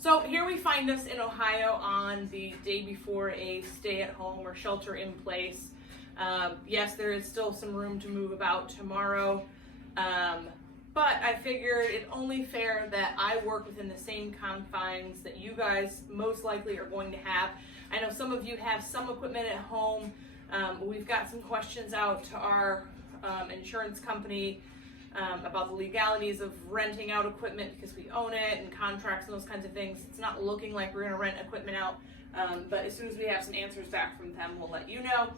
So here we find us in Ohio on the day before a stay-at-home or shelter-in-place. Yes, there is still some room to move about tomorrow, but I figured it only fair that I work within the same confines that you guys most likely are going to have. I know some of you have some equipment at home. We've got some questions out to our insurance company about the legalities of renting out equipment because we own it and contracts and those kinds of things. It's not looking like we're going to rent equipment out, but as soon as we have some answers back from them, we'll let you know.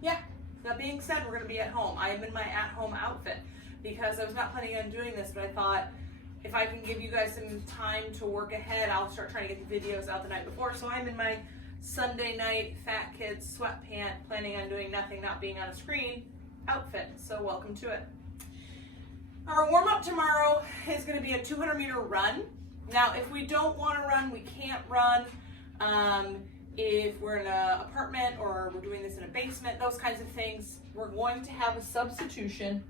Yeah, that being said, we're going to be at home. I am in my at-home outfit because I was not planning on doing this, but I thought if I can give you guys some time to work ahead, I'll start trying to get the videos out the night before. So I'm in my Sunday night fat kids sweatpant, planning on doing nothing, not being on a screen outfit. So welcome to it. Our warm up tomorrow is going to be a 200-meter run. Now, if we don't want to run, we can't run. If we're in an apartment or we're doing this in a basement, those kinds of things, we're going to have a substitution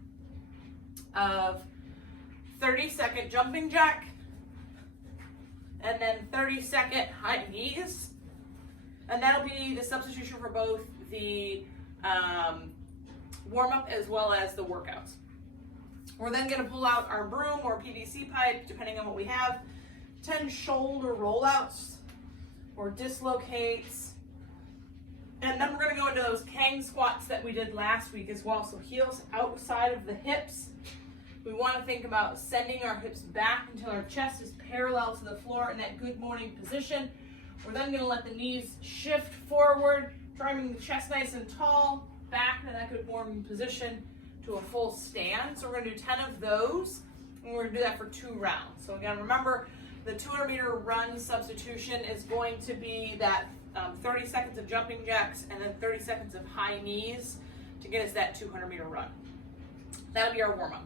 of 30-second jumping jack and then 30-second high knees. And that'll be the substitution for both the warm-up as well as the workouts. We're then going to pull out our broom or PVC pipe, depending on what we have, 10 shoulder rollouts or dislocates. And then we're going to go into those kang squats that we did last week as well. So heels outside of the hips. We want to think about sending our hips back until our chest is parallel to the floor in that good morning position. We're then going to let the knees shift forward, driving the chest nice and tall, back to that good morning position to a full stand. So we're going to do 10 of those, and we're going to do that for 2 rounds. So again, remember, the 200-meter run substitution is going to be that 30 seconds of jumping jacks and then 30 seconds of high knees to get us that 200-meter run. That'll be our warm-up.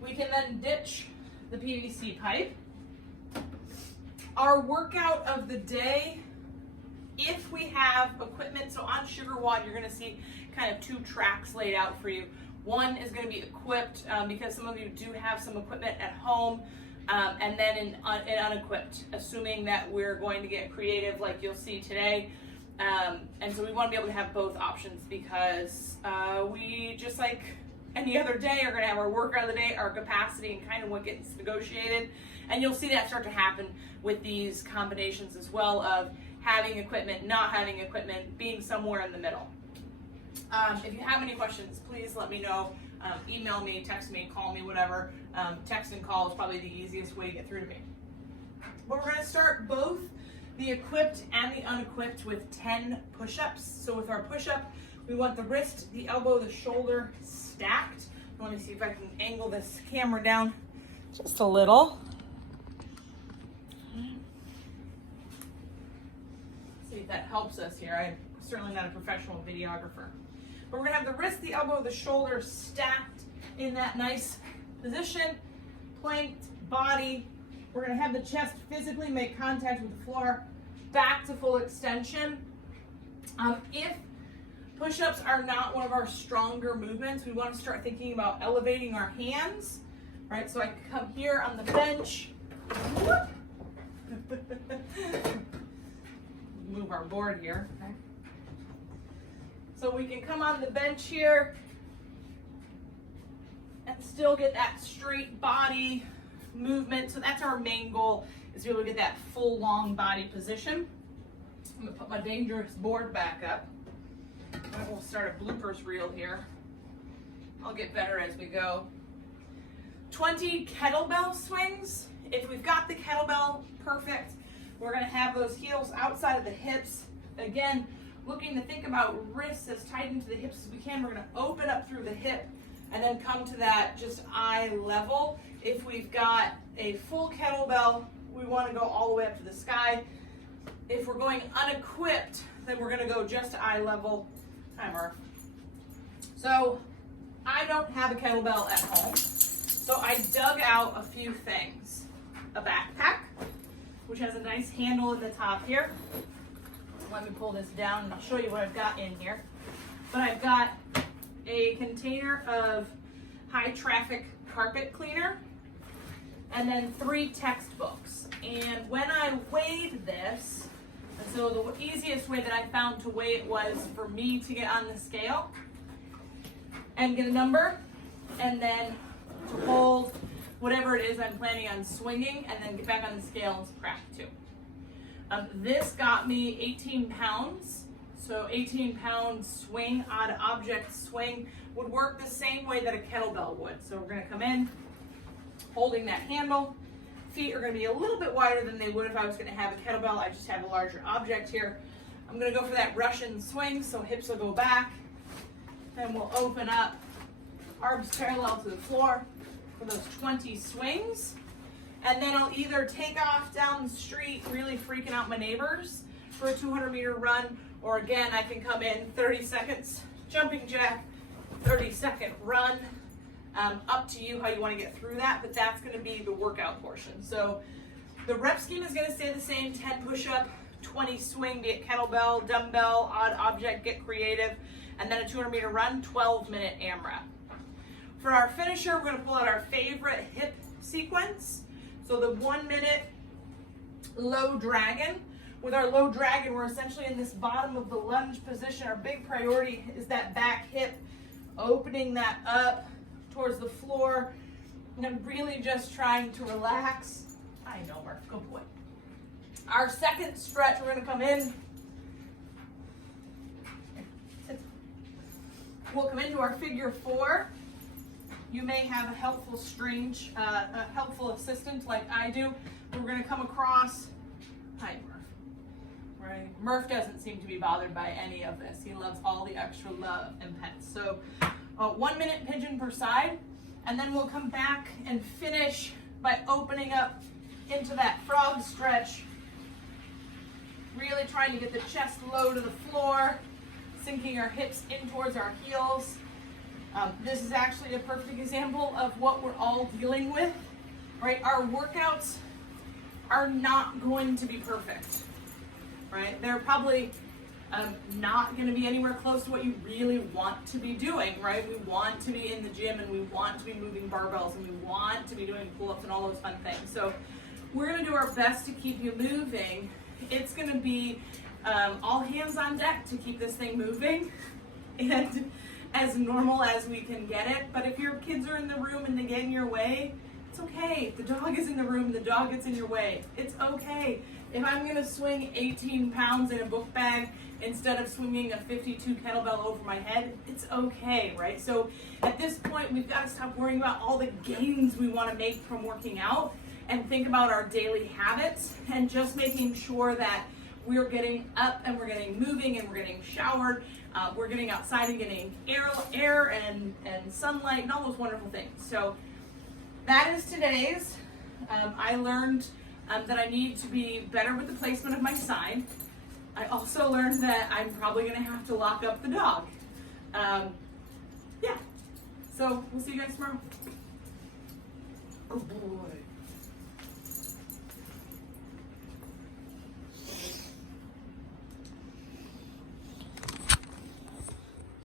We can then ditch the PVC pipe. Our workout of the day, if we have equipment, so on Sugar Wad, you're going to see kind of 2 tracks laid out for you. One is going to be equipped because some of you do have some equipment at home, and then in unequipped, assuming that we're going to get creative like you'll see today. And so we want to be able to have both options because we, just like any other day, are going to have our workout of the day, our capacity, and kind of what gets negotiated. And you'll see that start to happen with these combinations as well of having equipment, not having equipment, being somewhere in the middle. If you have any questions, please let me know. Email me, text me, call me, whatever. Text and call is probably the easiest way to get through to me. But we're going to start both the equipped and the unequipped with 10 push-ups. So with our push-up, we want the wrist, the elbow, the shoulder stacked. Let me see if I can angle this camera down just a little. See if that helps us here. I'm certainly not a professional videographer. But we're going to have the wrist, the elbow, the shoulder stacked in that nice position, planked body. We're going to have the chest physically make contact with the floor, back to full extension. If push-ups are not one of our stronger movements, we want to start thinking about elevating our hands, right? So I come here on the bench. Move our board here. Okay. So we can come on the bench here and still get that straight body movement. So that's our main goal, is to be able to get that full long body position. I'm gonna put my dangerous board back up. We'll start a bloopers reel here. I'll get better as we go. 20 kettlebell swings. If we've got the kettlebell, perfect. We're gonna have those heels outside of the hips. Again, looking to think about wrists as tight into the hips as we can. We're gonna open up through the hip and then come to that just eye level. If we've got a full kettlebell, we wanna go all the way up to the sky. If we're going unequipped, then we're gonna go just to eye level. Hi, Murph. So I don't have a kettlebell at home, so I dug out a few things. A backpack, which has a nice handle at the top here. Let me pull this down and I'll show you what I've got in here. But I've got a container of high traffic carpet cleaner. and then 3 textbooks. And when I weighed this, and so the easiest way that I found to weigh it was for me to get on the scale and get a number, and then to hold whatever it is I'm planning on swinging, and then get back on the scale and subtract 2. This got me 18 pounds. So 18 pound swing, odd object swing would work the same way that a kettlebell would. So we're gonna come in, holding that handle. Feet are gonna be a little bit wider than they would if I was gonna have a kettlebell. I just have a larger object here. I'm gonna go for that Russian swing, so hips will go back. Then we'll open up, arms parallel to the floor for those 20 swings. And then I'll either take off down the street, really freaking out my neighbors for a 200-meter run, or again, I can come in 30 seconds, jumping jack, 30-second run. Up to you how you want to get through that, but that's going to be the workout portion. So the rep scheme is going to stay the same: 10 push-up, 20 swing, be it kettlebell, dumbbell, odd object, get creative, and then a 200-meter run, 12-minute AMRAP. For our finisher, we're going to pull out our favorite hip sequence. So the 1-minute low dragon. With our low dragon, we're essentially in this bottom of the lunge position. Our big priority is that back hip, opening that up towards the floor, and I'm really just trying to relax. I know, Mark, good boy. Our second stretch, we're gonna come in. We'll come into our figure 4. You may have a helpful helpful assistant like I do. We're gonna come across, hi Murph. Right. Murph doesn't seem to be bothered by any of this. He loves all the extra love and pets. So 1 minute pigeon per side, and then we'll come back and finish by opening up into that frog stretch, really trying to get the chest low to the floor, sinking our hips in towards our heels. This is actually a perfect example of what we're all dealing with, right? Our workouts are not going to be perfect, right? They're probably not going to be anywhere close to what you really want to be doing, right? We want to be in the gym, and we want to be moving barbells, and we want to be doing pull-ups and all those fun things. So we're going to do our best to keep you moving. It's going to be all hands on deck to keep this thing moving and as normal as we can get it. But if your kids are in the room and they get in your way, it's okay. The dog is in the room, the dog gets in your way. It's okay. If I'm gonna swing 18 pounds in a book bag instead of swinging a 52 kettlebell over my head, it's okay, right? So at this point, we've got to stop worrying about all the gains we want to make from working out and think about our daily habits and just making sure that we're getting up and we're getting moving and we're getting showered, we're getting outside and getting air and sunlight and all those wonderful things. So that is today's. I learned that I need to be better with the placement of my sign. I also learned that I'm probably going to have to lock up the dog. Yeah, so we'll see you guys tomorrow. Good boy.